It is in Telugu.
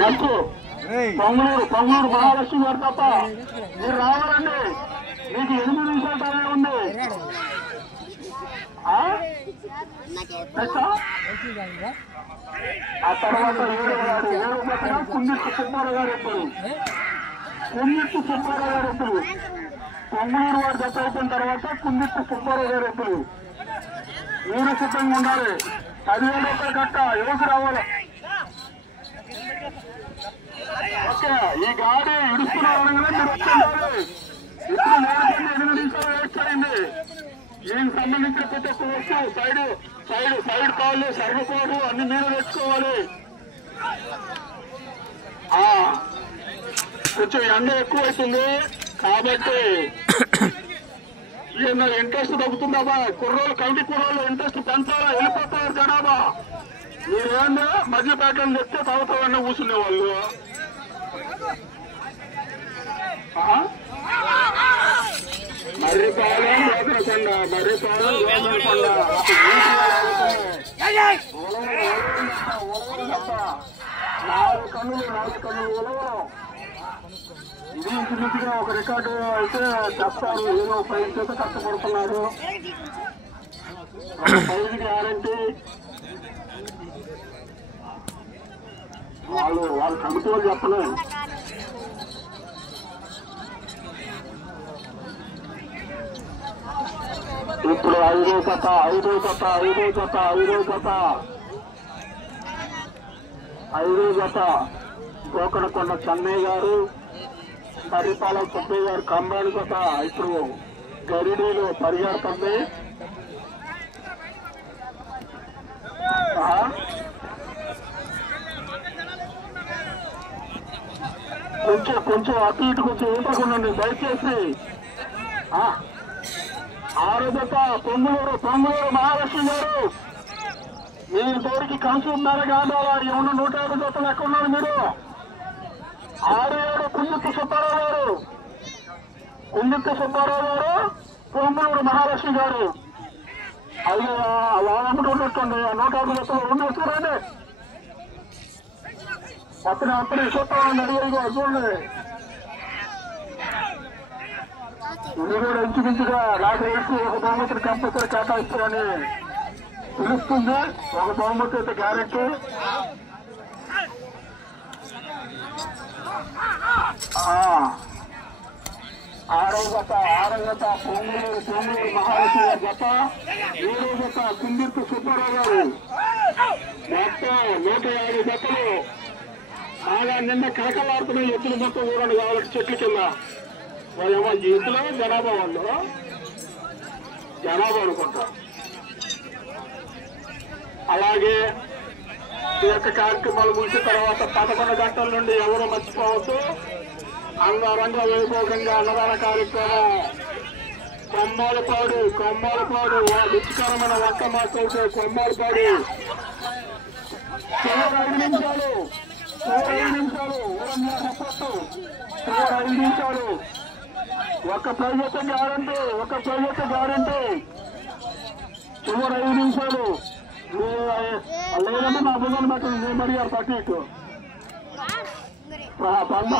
నెక్స్ట్ పొంగూరు మహాలక్ష్మి గారు తప్ప మీరు రావాలండి. మీకు 8 నిమిషాల టైం ఉంది. ఆ తర్వాత 7 కుందిట్టు సుబ్బారావు గారు ఎప్పుడు పొంగూరు వారు దశ అయిపోయిన తర్వాత కుందిట్టు సుబ్బారావు గారు ఎప్పుడు మీరు సిద్ధంగా ఉండాలి. 10,000 రూపాయలు కట్ట యువకు రావాలి. ఓకే, ఈ గాడి ఇడుస్తున్నారు అనగానే మీరు వచ్చి ఇప్పుడు 8 నిమిషాలు వేస్ట్ అయింది. దీనికి సంబంధించిన ప్రతి ఒక్క వస్తువు సైడ్ కాళ్ళు సర్వకోడు అన్ని మీరు తెచ్చుకోవాలి. కొంచెం ఎండ ఎక్కువ అవుతుంది కాబట్టి ఇంట్రెస్ట్ తగ్గుతుందా? కమిటీ కుర్రోళ్ళు ఇంట్రెస్ట్ పెంచాలా? వెళ్ళిపోతారు జనాభా. మీరేందో మధ్యపేటలు చెప్తే తాగుతామన్నా కూర్చునే వాళ్ళు. మర్రిపాలెం వేదనకొండ 4 కన్నులు ఉలవరం. ఇది ఇంచుమించుగా ఒక రికార్డు అయితే చెప్తారు. ఏదో 5 చేత కష్టపడుతున్నారు. 5 గ్యారంటీ వాళ్ళు కమిటీ వాళ్ళు చెప్పలేదు. ఇప్పుడు 5 జత గోకనకొండ చెన్నై గారు, పరిపాలన సుబ్బయ్య గారు కంబాని జత ఇప్పుడు గరిడీలో పరిగెడుతుంది. కొంచెం అటు ఇటు కొంచెం ఉండకుండా దయచేసి. 6 జత పొంగులూరు మహాలక్ష్మి గారు మీ తోడికి కన్సూన్నారా కాదా? ఏమన్నా 150 జతలు ఎక్కడ ఉన్నారు మీరు? 6-7 కుందిట్టు సుబ్బారావు గారు పొంగులూరు మహాలక్ష్మి గారు. అది వాళ్ళమ్మకుంటుండీ 150 జతలు ఉండేస్తారండి. అతనే చూస్తామండి. అడిగారు చూడండి. ఇది కూడా ఇంచుమించుగా నాకు తెలిసి ఒక బహుమతిని కంపల్సరీ కేటాయిస్తారని తెలుస్తుంది. ఒక బహుమతి అయితే గ్యారెంటీ. 6వ జత పొంగూరు మహాలక్ష్మి గారి జత, 7వ జత కుందిట్టు సుబ్బారావు గారు. మొత్తం 150 జతలు. బాగా నిన్న కలకలాడుతున్నాయి ఎత్తులు మొత్తం చూడండి కాబట్టి చెట్ల కింద. వాళ్ళేమో ఎత్తులో జనాభా అనుకుంటారు. అలాగే ఈ యొక్క కార్యక్రమాలు ముగిసిన తర్వాత 11 గంటల నుండి ఎవరు మర్చిపోవద్దు. అంగరంగ వైభోగంగా అన్నదాన కార్యక్రమం. కొమ్మాలపాడు రుచికరమైన వంట మాట్లాడితే కొమ్మాలపాడు. 5 నిమిషాలు 5 నిమిషాలు. ఒక ప్రైవేట్ గ్యారంటీ. చివరి 5 నిమిషాలు. లేదంటే నా భుజాన్ని పెట్టండి. నేను అడిగారు పట్టి పండ